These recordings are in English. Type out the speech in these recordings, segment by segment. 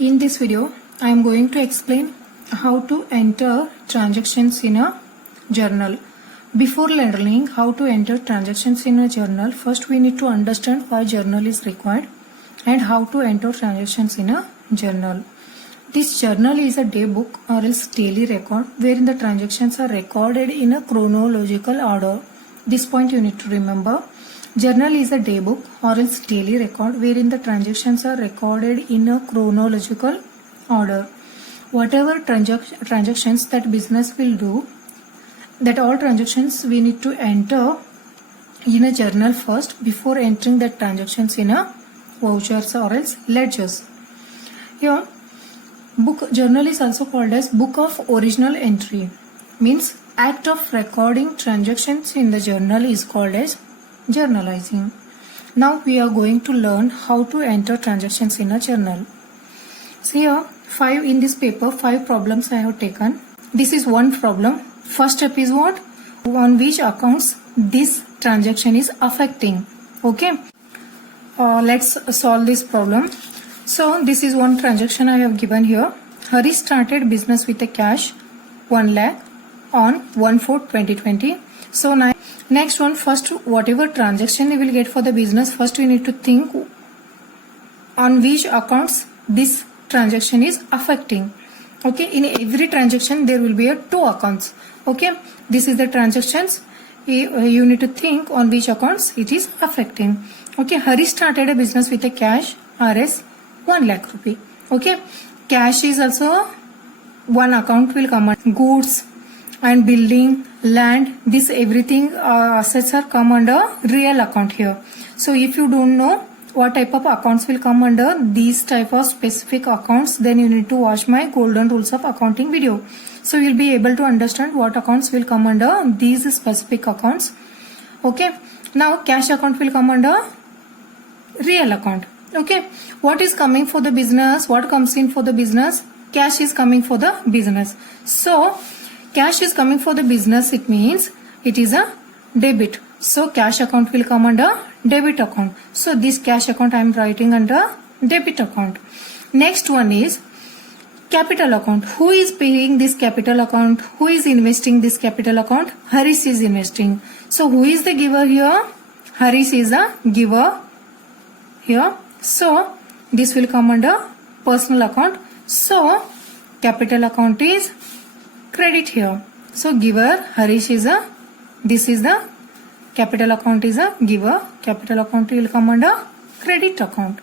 In this video, I am going to explain how to enter transactions in a journal. Before learning how to enter transactions in a journal, first we need to understand why journal is required and how to enter transactions in a journal. This journal is a day book or else daily record wherein the transactions are recorded in a chronological order. This point you need to remember. Journal is a day book or else daily record wherein the transactions are recorded in a chronological order. Whatever transactions that business will do, that all transactions we need to enter in a journal first before entering the transactions in a vouchers or else ledgers. Here, journal is also called as book of original entry. Means act of recording transactions in the journal is called as journalizing. Now we are going to learn how to enter transactions in a journal. So here, in this paper, 5 problems I have taken. This is one problem. First step is what? On which accounts this transaction is affecting. Okay. Let's solve this problem. So this is one transaction I have given here. Hari started business with a cash 1 lakh on 1/4/2020. So now next one, first whatever transaction you will get for the business, first we need to think on which accounts this transaction is affecting. Okay, in every transaction there will be 2 accounts. Okay, this is the transactions. You need to think on which accounts it is affecting. Okay, Hari started a business with a cash Rs 1 lakh rupee. Okay, cash is also one account will come under goods and building, land, this everything assets are come under real account here. So if you don't know what type of accounts will come under these type of specific accounts, then you need to watch my golden rules of accounting video. So you'll be able to understand what accounts will come under these specific accounts. Okay, now cash account will come under real account. Okay, what is coming for the business? What comes in for the business? Cash is coming for the business. So cash is coming for the business, it means it is a debit. So cash account will come under debit account. So this cash account I am writing under debit account. Next one is capital account. Who is paying this capital account? Who is investing this capital account? Harish is investing. So who is the giver here? Harish is the giver here. So this will come under personal account. So capital account is credit here. So giver Harish is this is the capital account is a giver. Capital account will come under credit account.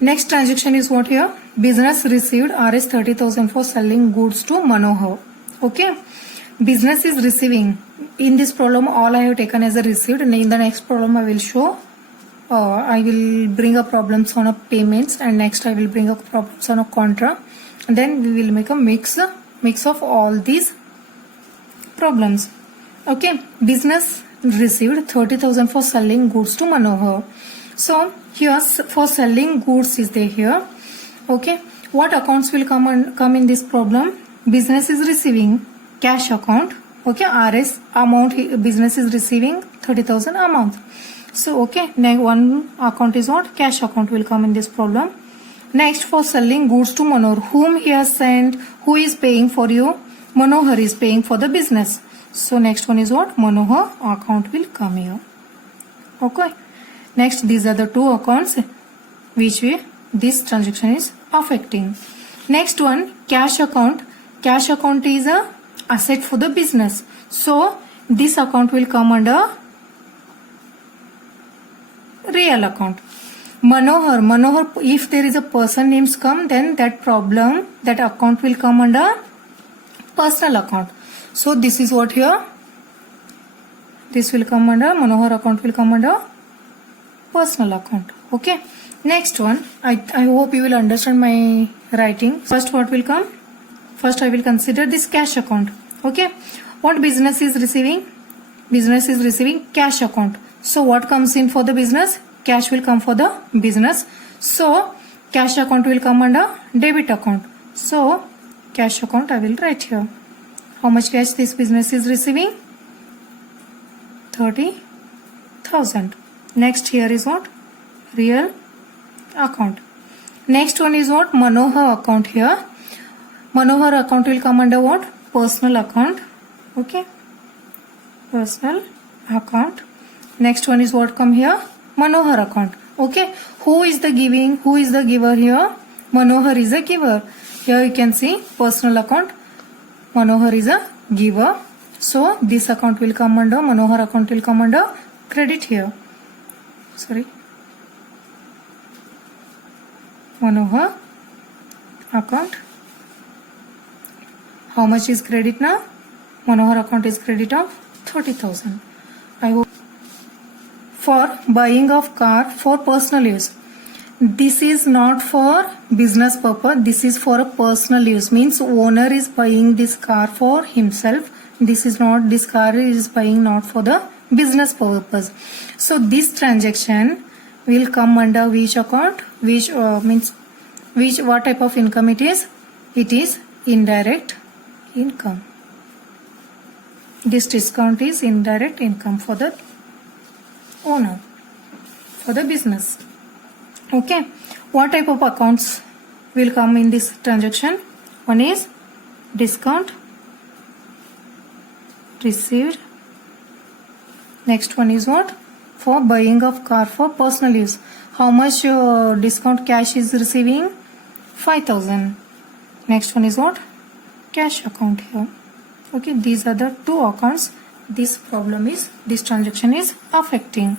Next transaction is what here? Business received Rs 30,000 for selling goods to Manohar. Okay. Business is receiving. In this problem all I have taken as a received, and in the next problem I will show I will bring up problems on a payments, and next I will bring up problems on a contra. And then we will make a mix of all these problems. Okay, business received 30,000 for selling goods to Manohar. So here for selling goods is there here. Okay, what accounts will come in this problem? Business is receiving cash account. Okay, Rs amount business is receiving 30,000 amount. So okay, next one account is what? Cash account will come in this problem. Next, for selling goods to Manohar, whom he has sent, who is paying for you? Manohar is paying for the business. So next one is what? Manohar account will come here. Okay. Next, these are the 2 accounts which this transaction is affecting. Next one, cash account. Cash account is a asset for the business. So this account will come under real account. Manohar, if there is a person names come, then that account will come under personal account. So this is what here? This will come under Manohar account will come under personal account. Okay. Next one, I hope you will understand my writing. First what will come? First I will consider this cash account. Okay. What business is receiving? Business is receiving cash account. So what comes in for the business? Cash will come for the business. So cash account will come under debit account. So cash account I will write here. How much cash this business is receiving? 30,000. Next here is what? Real account. Next one is what? Manohar account here. Manohar account will come under what? Personal account. Okay. Personal account. Next one is what come here? Manohar account. Okay. Who is the giving? Who is the giver here? Manohar is a giver. Here you can see personal account. Manohar is a giver. So this account will come under, Manohar account will come under credit here. Sorry. Manohar account. How much is credit now? Manohar account is credit of 30,000. I hope. For buying of car for personal use. This is not for business purpose. This is for a personal use. Means owner is buying this car for himself. This car is buying not for the business purpose. So this transaction will come under which account? What type of income it is? It is indirect income. This discount is indirect income for the owner, for the business. Okay. What type of accounts will come in this transaction? One is discount received. Next one is what? For buying of car for personal use. How much discount cash is receiving? 5,000. Next one is what? Cash account here. Okay, these are the two accounts this transaction is affecting.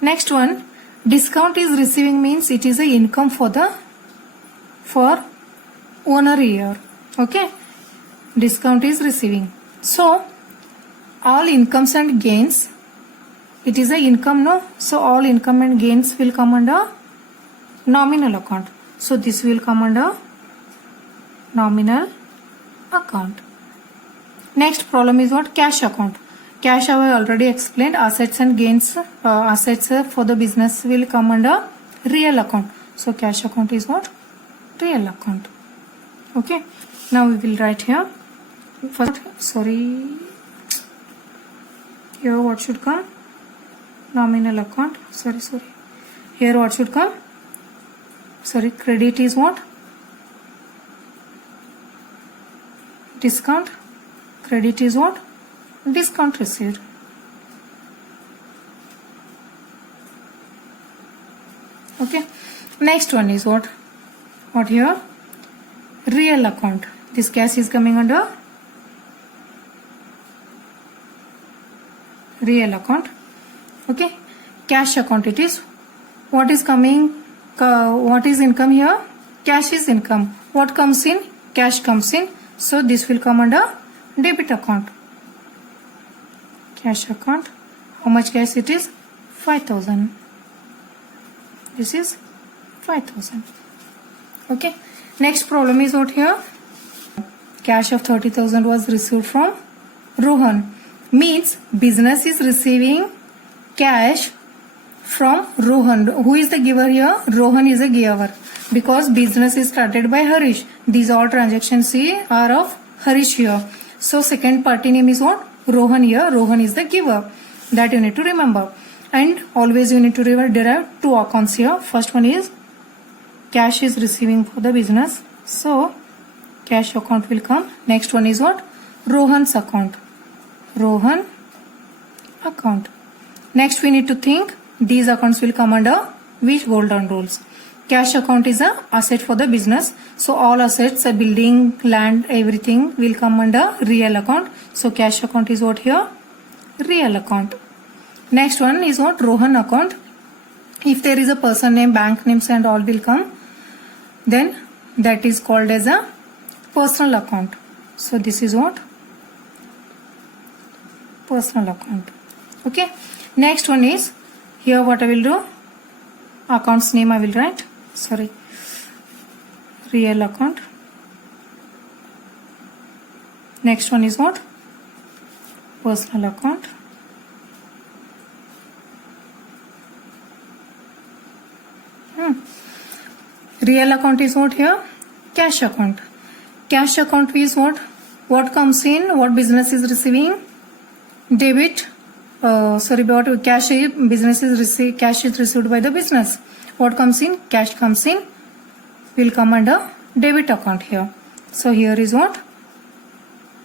Next one, discount is receiving means it is a income for owner here. Okay, discount is receiving. So all incomes and gains, it is a income, no? So all income and gains will come under nominal account. So this will come under nominal account. Next problem is what? Cash account. Cash I have already explained. Assets and gains, assets for the business will come under real account. So cash account is what? Real account. Okay. Now we will write here. First, here what should come? Nominal account. Here what should come? Credit is what? Discount. Credit is what? Discount received. Okay. Next one is what? What here? Real account. This cash is coming under real account. Okay. Cash account it is. What is coming? What is income here? Cash is income. What comes in? Cash comes in. So this will come under debit account. Cash account. How much cash it is? 5,000. This is 5,000. Okay. Next problem is what here? Cash of 30,000 was received from Rohan. Means business is receiving cash from Rohan. Who is the giver here? Rohan is a giver. Because business is started by Harish. These all transactions are of Harish here. So second party name is what? Rohan here. Rohan is the giver. That you need to remember. And always you need to derive two accounts here. First one is cash is receiving for the business. So cash account will come. Next one is what? Rohan's account. Rohan account. Next we need to think these accounts will come under which golden rules. Cash account is a asset for the business. So all assets, a building, land, everything will come under real account. So cash account is what here? Real account. Next one is what? Rohan account. If there is a person name, bank names and all will come, then that is called as a personal account. So this is what? Personal account. Okay. Next one is here what I will do? Accounts name I will write. Real account. Next one is what? Personal account. Real account is what here? Cash account. Cash account is what? What comes in? What business is receiving? Debit cash is received by the business. What comes in? Cash comes in, will come under debit account here. So here is what?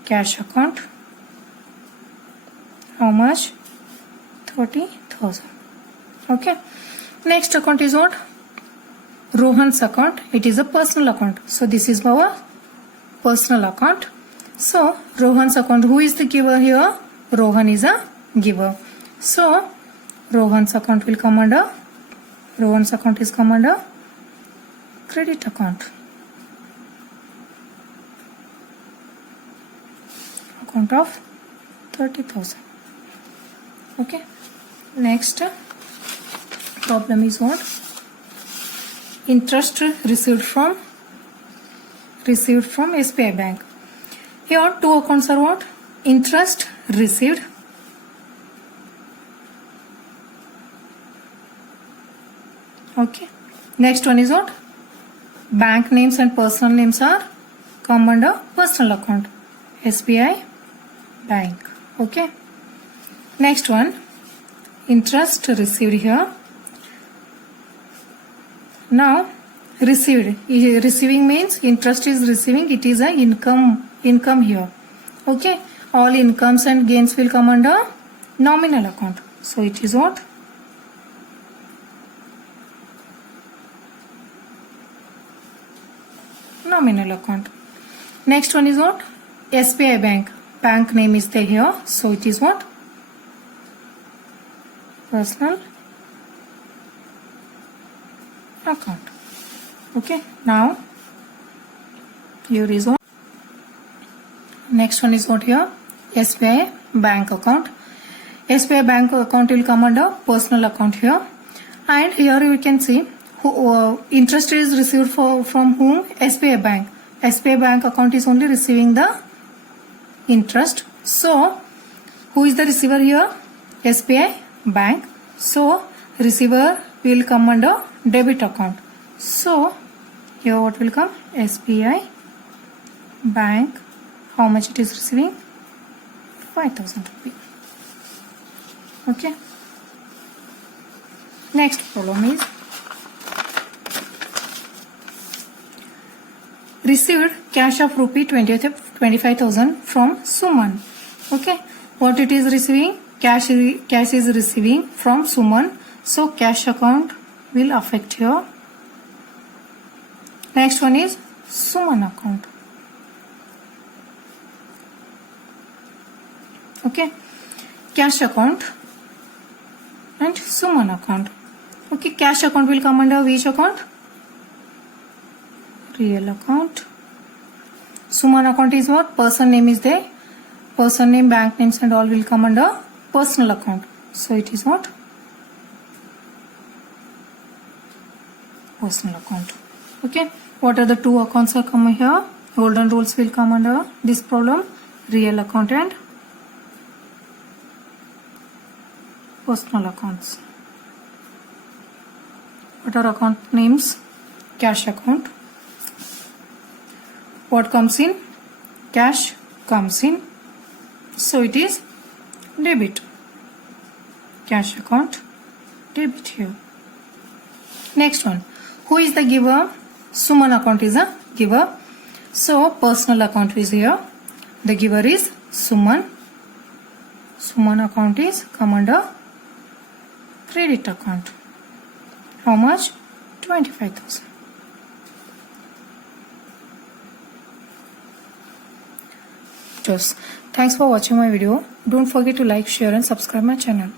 Cash account. How much? 30,000. Okay. Next account is what? Rohan's account. It is a personal account. So this is our personal account. So Rohan's account. Who is the giver here? Rohan is a giver. So Rohan's account will come under. Rohan's account is come under credit account. Account of 30,000. Okay. Next problem is what? Interest received from SBI Bank. Here two accounts are what? Interest received. Okay. Next one is what? Bank names and personal names are come under personal account. SBI Bank. Okay. Next one. Interest received here. Now received. Receiving means interest is receiving. It is a income here. Okay. All incomes and gains will come under nominal account. So it is what? Nominal account. Next one is what? SBI Bank. Bank name is there here. So it is what? Personal account. Okay. Now here is what? Next one is what here? SBI Bank account. SBI Bank account will come under personal account here. And here you can see interest is received from whom? SBI Bank. SBI Bank account is only receiving the interest. So who is the receiver here? SBI Bank. So receiver will come under debit account. So here what will come? SBI Bank. How much it is receiving? 5,000 rupees. Okay. Next problem is received cash of rupee 25,000 from Suman. Okay. What it is receiving? Cash is receiving from Suman. So cash account will affect here. Next one is Suman account. Okay. Cash account and Suman account. Okay. Cash account will come under which account? Real account. Suman account is what? Person name is there. Person name, bank names and all will come under personal account. So it is what? Personal account. Okay. What are the two accounts are coming here? Golden rules will come under this problem. Real account and personal accounts. What are account names? Cash account. What comes in? Cash comes in. So it is debit. Cash account, debit here. Next one. Who is the giver? Suman account is a giver. So personal account is here. The giver is Suman. Suman account is come under credit account. How much? 25,000. Thanks for watching my video. Don't forget to like, share and subscribe my channel.